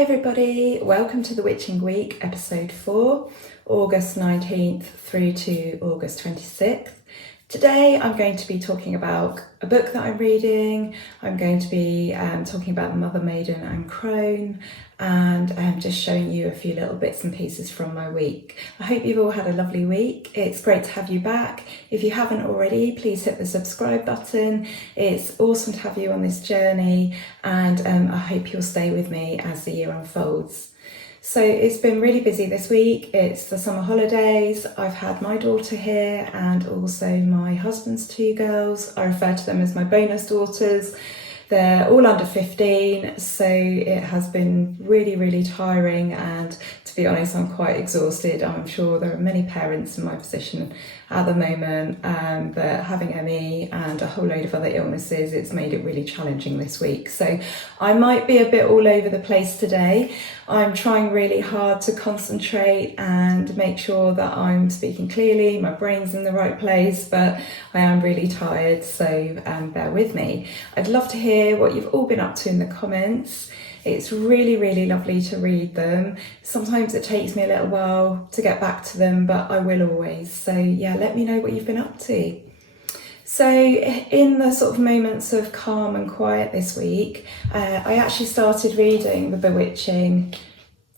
Hi everybody, welcome to the Witching Week, episode 4, August 19th through to August 26th. Today I'm going to be talking about a book that I'm reading. I'm going to be talking about the Mother, Maiden and Crone, and just showing you a few little bits and pieces from my week. I hope you've all had a lovely week. It's great to have you back. If you haven't already, please hit the subscribe button. It's awesome to have you on this journey, and I hope you'll stay with me as the year unfolds. So it's been really busy this week. It's the summer holidays. I've had my daughter here and also my husband's two girls. I refer to them as my bonus daughters. They're all under 15, so it has been really tiring, and to be honest, I'm quite exhausted. I'm sure there are many parents in my position at the moment, but having ME and a whole load of other illnesses, it's made it really challenging this week. So I might be a bit all over the place today. I'm trying really hard to concentrate and make sure that I'm speaking clearly, my brain's in the right place, but I am really tired, so bear with me. I'd love to hear what you've all been up to in the comments. It's really lovely to read them. Sometimes it takes me a little while to get back to them, but I will always. So yeah, let me know what you've been up to. So in the sort of moments of calm and quiet this week, I actually started reading The Bewitching.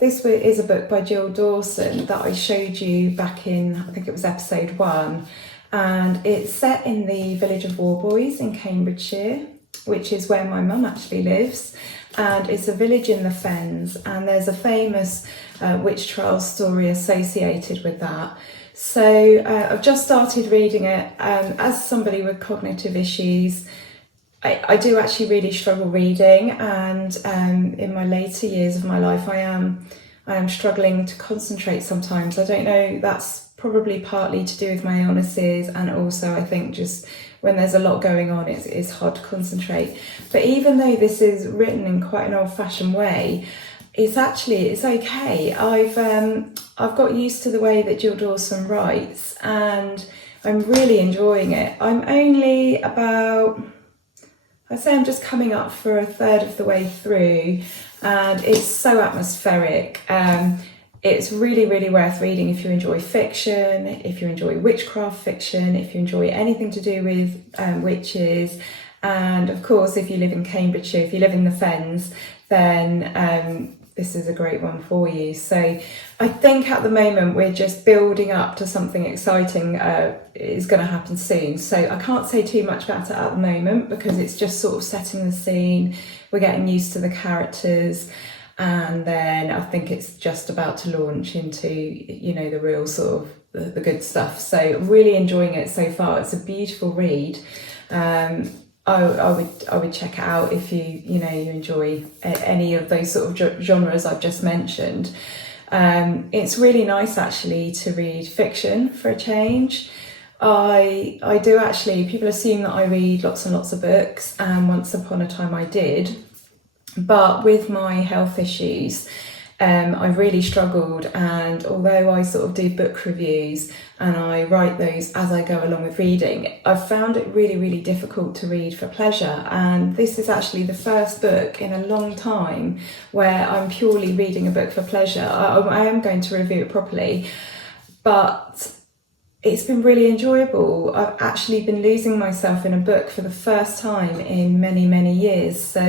This is a book by Jill Dawson that I showed you back in, I think it was episode 1, and it's set in the village of Warboys in Cambridgeshire, which is where my mum actually lives, and it's a village in the Fens, and there's a famous witch trial story associated with that. So I've just started reading it. As somebody with cognitive issues, I do actually really struggle reading, and in my later years of my life I am struggling to concentrate sometimes. I don't know, that's probably partly to do with my illnesses, and also I think just when there's a lot going on, it's hard to concentrate. But even though this is written in quite an old-fashioned way, it's okay. I've got used to the way that Jill Dawson writes, and I'm really enjoying it. I'm only about, I'd say I'm just coming up for a third of the way through, and it's so atmospheric. It's really worth reading if you enjoy fiction, if you enjoy witchcraft fiction, if you enjoy anything to do with witches, and of course if you live in Cambridgeshire, if you live in the Fens, then this is a great one for you. So I think at the moment we're just building up to something exciting is going to happen soon. So I can't say too much about it at the moment because it's just sort of setting the scene. We're getting used to the characters, and then I think it's just about to launch into, you know, the real sort of the good stuff. So really enjoying it so far. It's a beautiful read. I would check it out if you enjoy any of those sort of genres I've just mentioned. It's really nice actually to read fiction for a change. I do actually, people assume that I read lots and lots of books, and once upon a time I did. But with my health issues, I've really struggled, and although I sort of do book reviews and I write those as I go along with reading, I've found it really difficult to read for pleasure. And this is actually the first book in a long time where I'm purely reading a book for pleasure. I am going to review it properly, but it's been really enjoyable. I've actually been losing myself in a book for the first time in many years. So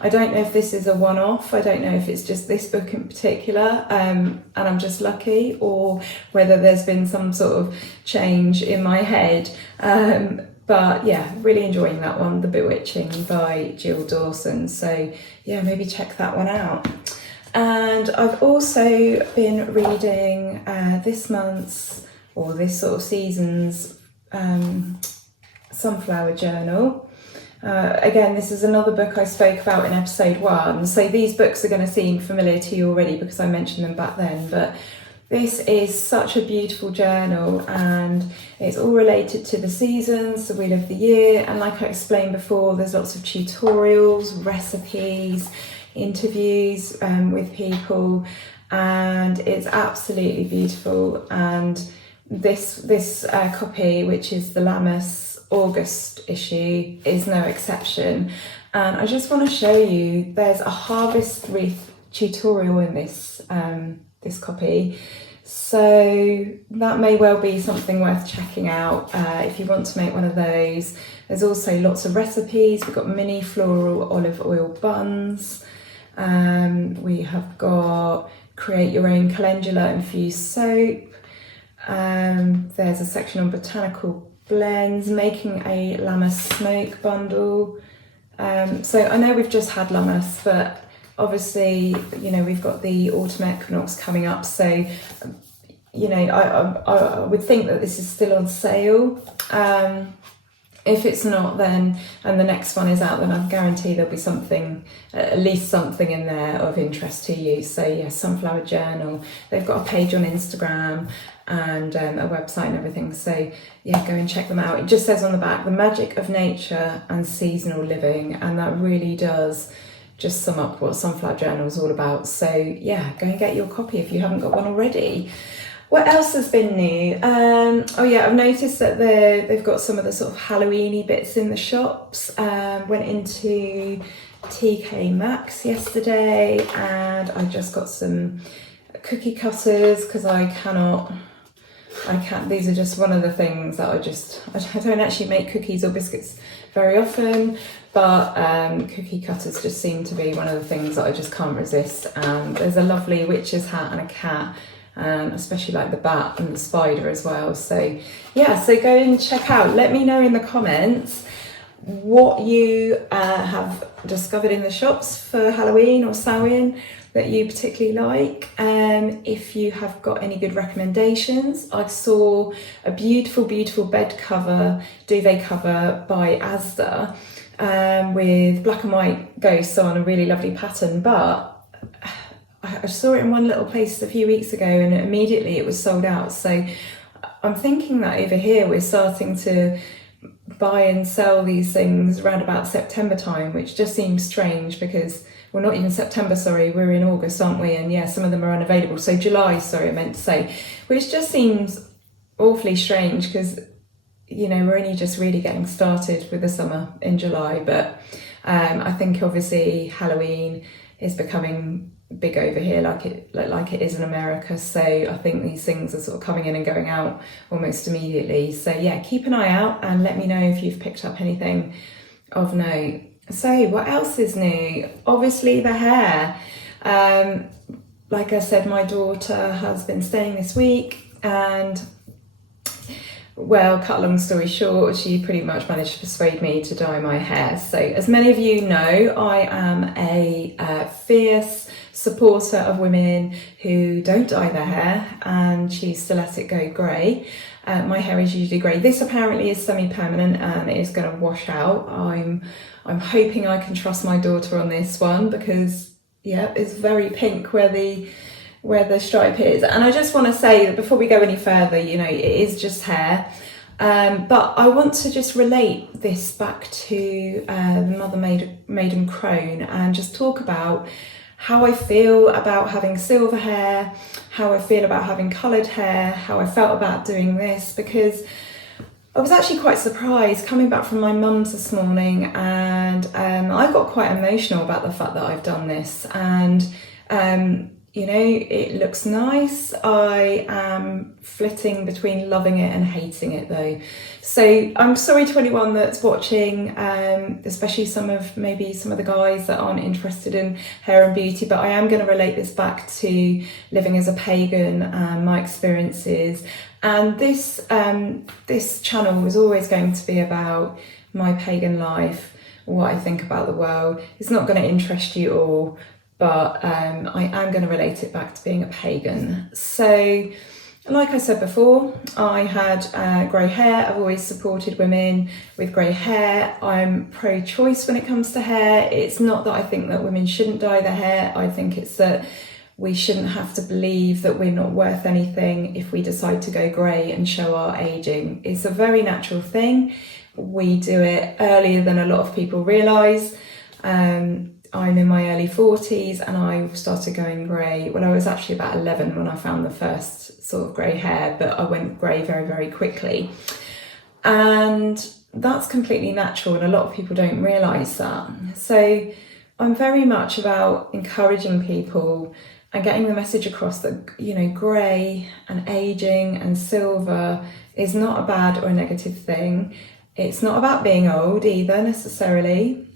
I don't know if this is a one-off. I don't know if it's just this book in particular, and I'm just lucky, or whether there's been some sort of change in my head. But yeah, really enjoying that one, The Bewitching by Jill Dawson. So yeah, maybe check that one out. And I've also been reading this sort of season's Sunflower Journal. Again, this is another book I spoke about in episode 1. So these books are going to seem familiar to you already because I mentioned them back then, but this is such a beautiful journal, and it's all related to the seasons, the wheel of the year, and like I explained before, there's lots of tutorials, recipes, interviews with people, and it's absolutely beautiful. And this copy, which is the Lammas August issue, is no exception. And I just want to show you, there's a harvest wreath tutorial in this this copy, so that may well be something worth checking out if you want to make one of those. There's also lots of recipes. We've got mini floral olive oil buns. We have got create your own calendula infused soap. There's a section on botanical blends, making a lammas smoke bundle. So I know we've just had lammas, but obviously, you know, we've got the autumn equinox coming up, so you know, I would think that this is still on sale. If it's not, then, and the next one is out, then I guarantee there'll be something, at least something in there of interest to you. So yeah, Sunflower Journal. They've got a page on Instagram and a website and everything. So yeah, go and check them out. It just says on the back, the magic of nature and seasonal living. And that really does just sum up what Sunflower Journal is all about. So yeah, go and get your copy if you haven't got one already. What else has been new? Oh yeah, I've noticed that they've got some of the sort of Halloween-y bits in the shops. Went into TK Maxx yesterday and I just got some cookie cutters because I can't, these are just one of the things that I don't actually make cookies or biscuits very often, but cookie cutters just seem to be one of the things that I just can't resist. And there's a lovely witch's hat and a cat, especially like the bat and the spider as well. So yeah, so go and check out. Let me know in the comments what you have discovered in the shops for Halloween or Samhain that you particularly like. If you have got any good recommendations. I saw a beautiful bed cover, duvet cover by Asda with black and white ghosts on a really lovely pattern, but I saw it in one little place a few weeks ago and immediately it was sold out. So I'm thinking that over here we're starting to buy and sell these things around about September time, which just seems strange because we're not even September, sorry, we're in August, aren't we? And yeah, some of them are unavailable. So July, sorry, I meant to say, which just seems awfully strange because, you know, we're only just really getting started with the summer in July. But I think obviously Halloween is becoming big over here like it is in America, so I think these things are sort of coming in and going out almost immediately. So yeah, keep an eye out and let me know if you've picked up anything of note. So what else is new? Obviously the hair. Like I said, my daughter has been staying this week and, well, cut a long story short, she pretty much managed to persuade me to dye my hair. So as many of you know, I am a fierce supporter of women who don't dye their hair and choose to let it go grey. My hair is usually grey. This apparently is semi-permanent and it is going to wash out. I'm hoping I can trust my daughter on this one because yeah, it's very pink where the stripe is. And I just want to say that before we go any further, you know, it is just hair. But I want to just relate this back to the maiden-crone and just talk about how I feel about having silver hair, how I feel about having coloured hair, how I felt about doing this, because I was actually quite surprised coming back from my mum's this morning and I got quite emotional about the fact that I've done this and you know, it looks nice. I am flitting between loving it and hating it though. So I'm sorry to anyone that's watching, especially some of the guys that aren't interested in hair and beauty, but I am going to relate this back to living as a pagan and my experiences. And this channel is always going to be about my pagan life, what I think about the world. It's not going to interest you all, but I am going to relate it back to being a pagan. So, like I said before, I had grey hair. I've always supported women with grey hair. I'm pro-choice when it comes to hair. It's not that I think that women shouldn't dye their hair. I think it's that we shouldn't have to believe that we're not worth anything if we decide to go grey and show our ageing. It's a very natural thing. We do it earlier than a lot of people realise. I'm in my early 40s and I started going grey. Well, I was actually about 11 when I found the first sort of grey hair, but I went grey very, very quickly. And that's completely natural and a lot of people don't realise that. So I'm very much about encouraging people and getting the message across that, you know, grey and ageing and silver is not a bad or a negative thing. It's not about being old either necessarily.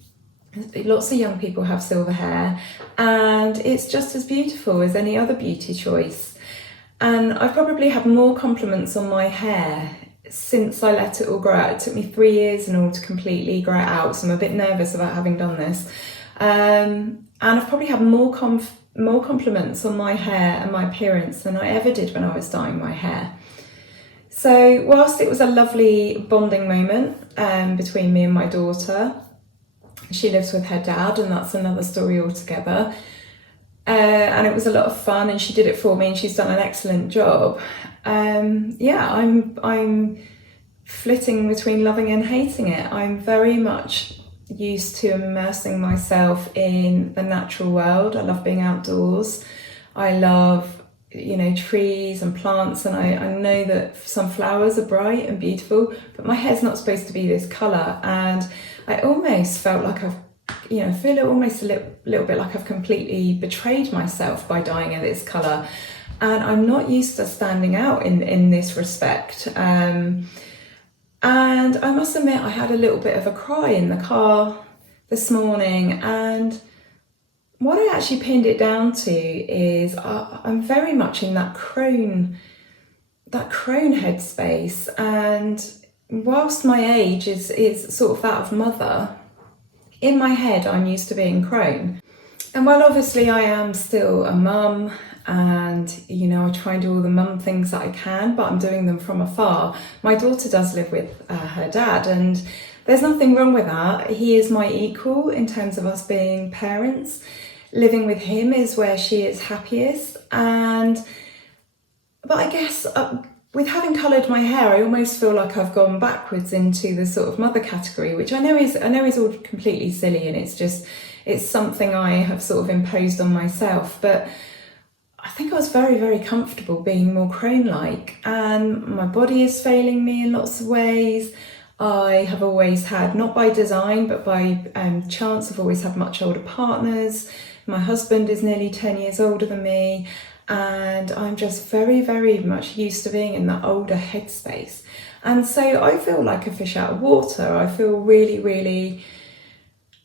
Lots of young people have silver hair, and it's just as beautiful as any other beauty choice. And I've probably had more compliments on my hair since I let it all grow out. It took me 3 years in order to completely grow it out, so I'm a bit nervous about having done this. And I've probably had more compliments on my hair and my appearance than I ever did when I was dyeing my hair. So whilst it was a lovely bonding moment between me and my daughter, she lives with her dad, and that's another story altogether. And it was a lot of fun, and she did it for me, and she's done an excellent job. I'm flitting between loving and hating it. I'm very much used to immersing myself in the natural world. I love being outdoors. I love, you know, trees and plants, and I know that some flowers are bright and beautiful, but my hair's not supposed to be this colour, and I almost felt like feel almost a little bit like I've completely betrayed myself by dyeing it this colour, and I'm not used to standing out in this respect. And I must admit, I had a little bit of a cry in the car this morning, and what I actually pinned it down to is I'm very much in that crone headspace, and whilst my age is sort of that of mother, in my head I'm used to being crone. And while obviously I am still a mum, and you know, I try and do all the mum things that I can, but I'm doing them from afar. My daughter does live with her dad, and there's nothing wrong with that. He is my equal in terms of us being parents. Living with him is where she is happiest. But I guess with having coloured my hair, I almost feel like I've gone backwards into the sort of mother category, which I know is all completely silly, and it's something I have sort of imposed on myself. But I think I was very, very comfortable being more crone-like, and my body is failing me in lots of ways. I have always had, not by design, but by chance, I've always had much older partners. My husband is nearly 10 years older than me, and I'm just very, very much used to being in that older headspace. And so I feel like a fish out of water. I feel really, really,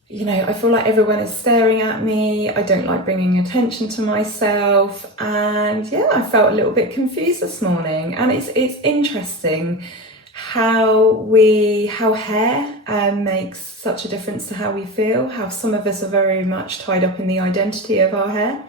you know, I feel like everyone is staring at me. I don't like bringing attention to myself. And yeah, I felt a little bit confused this morning. And it's interesting how hair makes such a difference to how we feel, how some of us are very much tied up in the identity of our hair.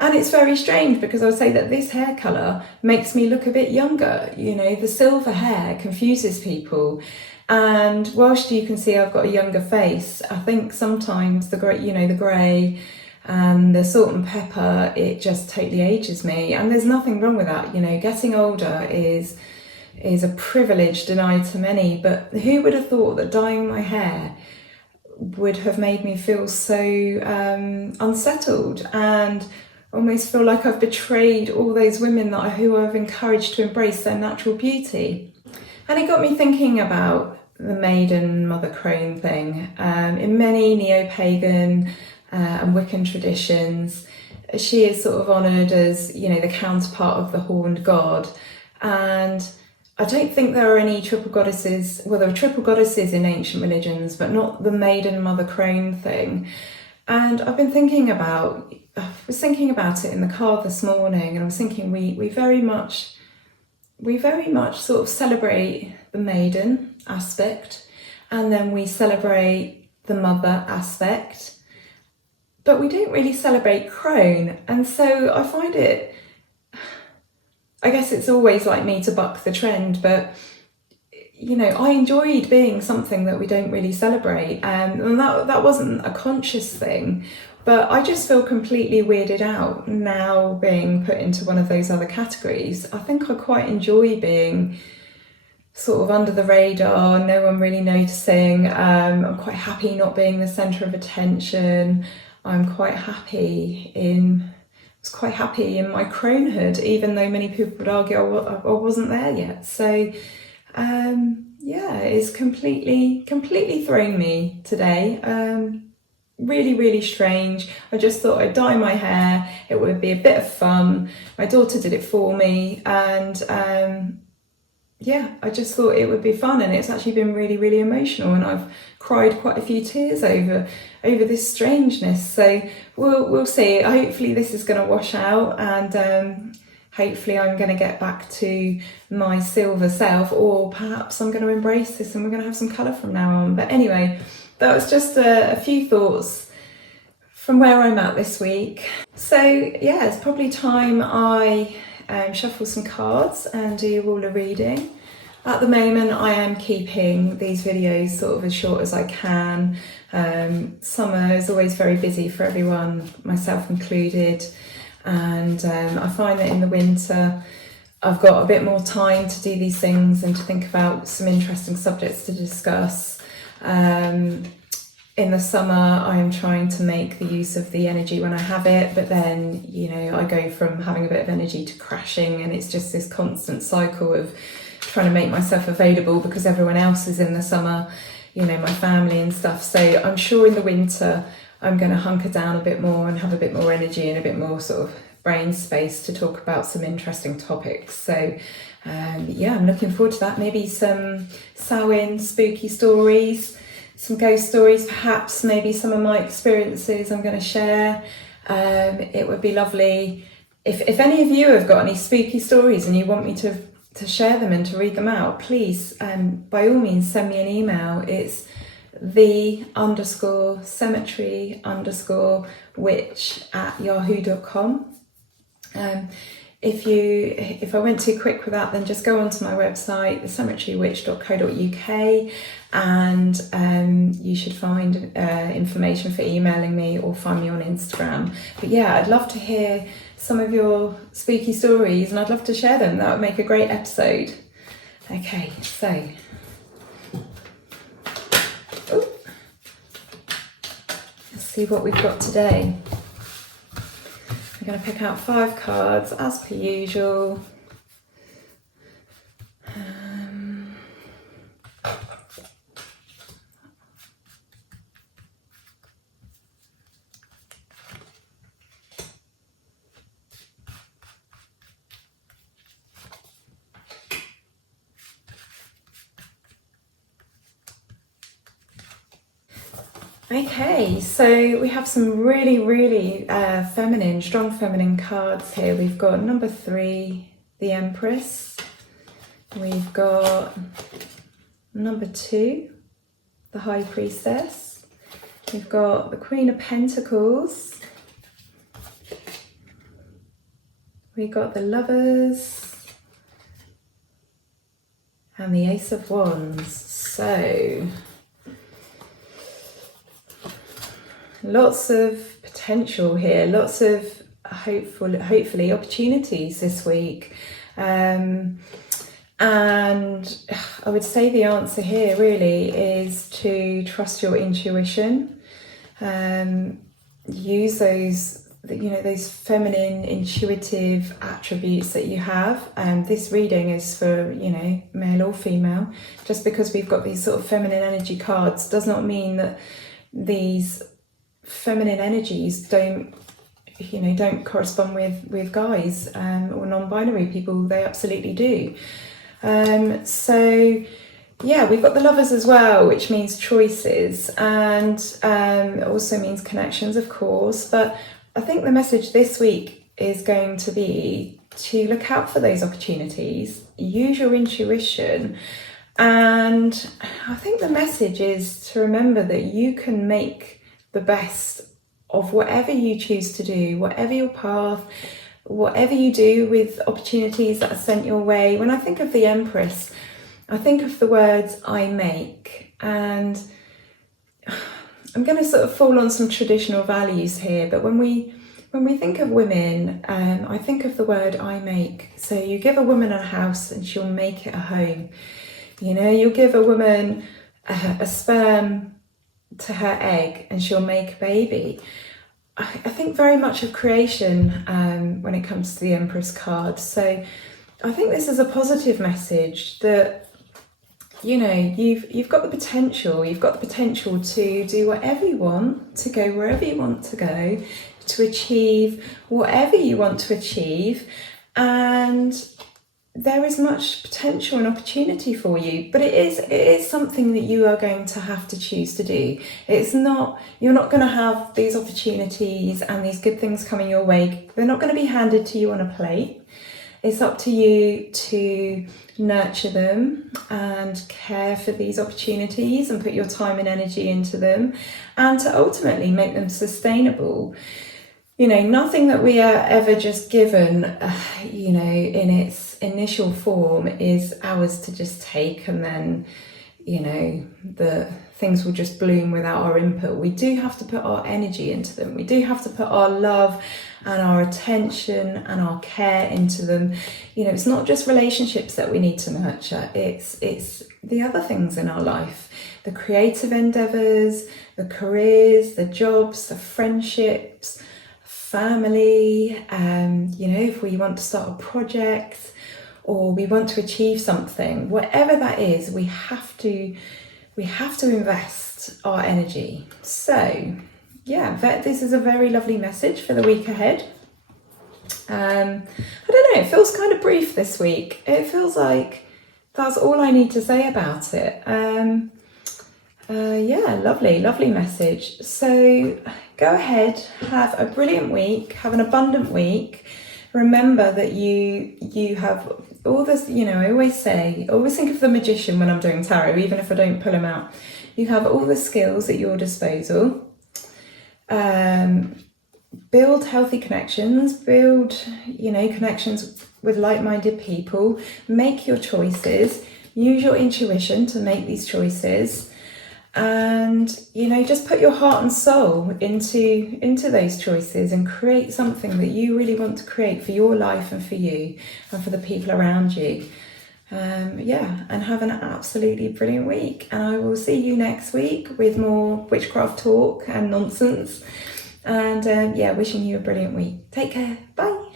And it's very strange, because I would say that this hair colour makes me look a bit younger. You know, the silver hair confuses people. And whilst you can see I've got a younger face, I think sometimes the grey and the salt and pepper, it just totally ages me. And there's nothing wrong with that. You know, getting older is a privilege denied to many, but who would have thought that dyeing my hair would have made me feel so unsettled, and almost feel like I've betrayed all those women who I've encouraged to embrace their natural beauty. And it got me thinking about the maiden-mother-crone thing. In many neo-pagan and Wiccan traditions, she is sort of honoured as, you know, the counterpart of the horned god. And I don't think there are any triple goddesses. Well, there are triple goddesses in ancient religions, but not the maiden-mother-crone thing. And I was thinking about it in the car this morning, and I was thinking we very much sort of celebrate the maiden aspect, and then we celebrate the mother aspect, but we don't really celebrate crone. And so I find it, I guess it's always like me to buck the trend, but you know, I enjoyed being something that we don't really celebrate, and that wasn't a conscious thing, but I just feel completely weirded out now being put into one of those other categories. I think I quite enjoy being sort of under the radar, no one really noticing. I'm quite happy not being the centre of attention. I'm quite happy in my cronehood, even though many people would argue I wasn't there yet. So yeah, it's completely thrown me today. really, really strange. I just thought I'd dye my hair, it would be a bit of fun. My daughter did it for me, and yeah, I just thought it would be fun, and it's actually been really, really emotional, and I've cried quite a few tears over this strangeness. So we'll see. Hopefully this is going to wash out, and hopefully I'm going to get back to my silver self, or perhaps I'm going to embrace this and we're going to have some colour from now on. But anyway, that was just a few thoughts from where I'm at this week. So yeah, it's probably time I shuffle some cards and do you all a reading. At the moment I am keeping these videos sort of as short as I can. Summer is always very busy for everyone, myself included, and I find that in the winter I've got a bit more time to do these things and to think about some interesting subjects to discuss. In the summer, I'm trying to make the use of the energy when I have it, but then, you know, I go from having a bit of energy to crashing, and it's just this constant cycle of trying to make myself available because everyone else is in the summer, you know, my family and stuff. So I'm sure in the winter, I'm going to hunker down a bit more and have a bit more energy and a bit more sort of brain space to talk about some interesting topics. So yeah, I'm looking forward to that. Maybe some Samhain spooky stories, some ghost stories, perhaps maybe some of my experiences I'm going to share. It would be lovely if any of you have got any spooky stories and you want me to share them and to read them out, please by all means send me an email. It's the_cemetery_witch@yahoo.com. If I went too quick with that, then just go onto my website, thecemeterywitch.co.uk, and you should find information for emailing me or find me on Instagram. But yeah, I'd love to hear some of your spooky stories and I'd love to share them. That would make a great episode. Okay, so let's see what we've got today. I'm going to pick out 5 cards as per usual. Okay, so we have some really, really feminine, strong feminine cards here. We've got number 3, the Empress. We've got number 2, the High Priestess. We've got the Queen of Pentacles. We've got the Lovers. And the Ace of Wands. So lots of potential here, lots of hopefully opportunities this week. And I would say the answer here really is to trust your intuition. Use those, you know, those feminine intuitive attributes that you have. This reading is for, you know, male or female. Just because we've got these sort of feminine energy cards does not mean that these feminine energies don't correspond with guys or non-binary people. They absolutely do. So yeah, we've got the Lovers as well, which means choices, and it also means connections, of course. But I think the message this week is going to be to look out for those opportunities, use your intuition, and I think the message is to remember that you can make the best of whatever you choose to do, whatever your path, whatever you do with opportunities that are sent your way. When I think of the Empress, I think of the words I make, and I'm going to sort of fall on some traditional values here, but when we think of women, I think of the word I make. So you give a woman a house and she'll make it a home. You know, you'll give a woman a sperm to her egg and she'll make a baby. I think very much of creation when it comes to the Empress card. So I think this is a positive message that you've got the potential. You've got the potential to do whatever you want, to go wherever you want to go, to achieve whatever you want to achieve, and there is much potential and opportunity for you, but it is something that you are going to have to choose to do. You're not going to have these opportunities and these good things coming your way. They're not going to be handed to you on a plate. It's up to you to nurture them and care for these opportunities and put your time and energy into them, and to ultimately make them sustainable. Nothing that we are ever just given, in its initial form is ours to just take, and then, the things will just bloom without our input. We do have to put our energy into them. We do have to put our love and our attention and our care into them. It's not just relationships that we need to nurture. It's the other things in our life, the creative endeavors, the careers, the jobs, the friendships, family, if we want to start a project or we want to achieve something, whatever that is, we have to invest our energy. So this is a very lovely message for the week ahead. I don't know, it feels kind of brief this week. It feels like that's all I need to say about it. Lovely message. So go ahead, have a brilliant week, have an abundant week. Remember that you have all this, I always think of the magician when I'm doing tarot, even if I don't pull him out. You have all the skills at your disposal. Build healthy connections, connections with like-minded people, make your choices, use your intuition to make these choices. And just put your heart and soul into those choices and create something that you really want to create for your life and for you and for the people around you. And have an absolutely brilliant week, and I will see you next week with more witchcraft talk and nonsense, and wishing you a brilliant week. Take care. Bye.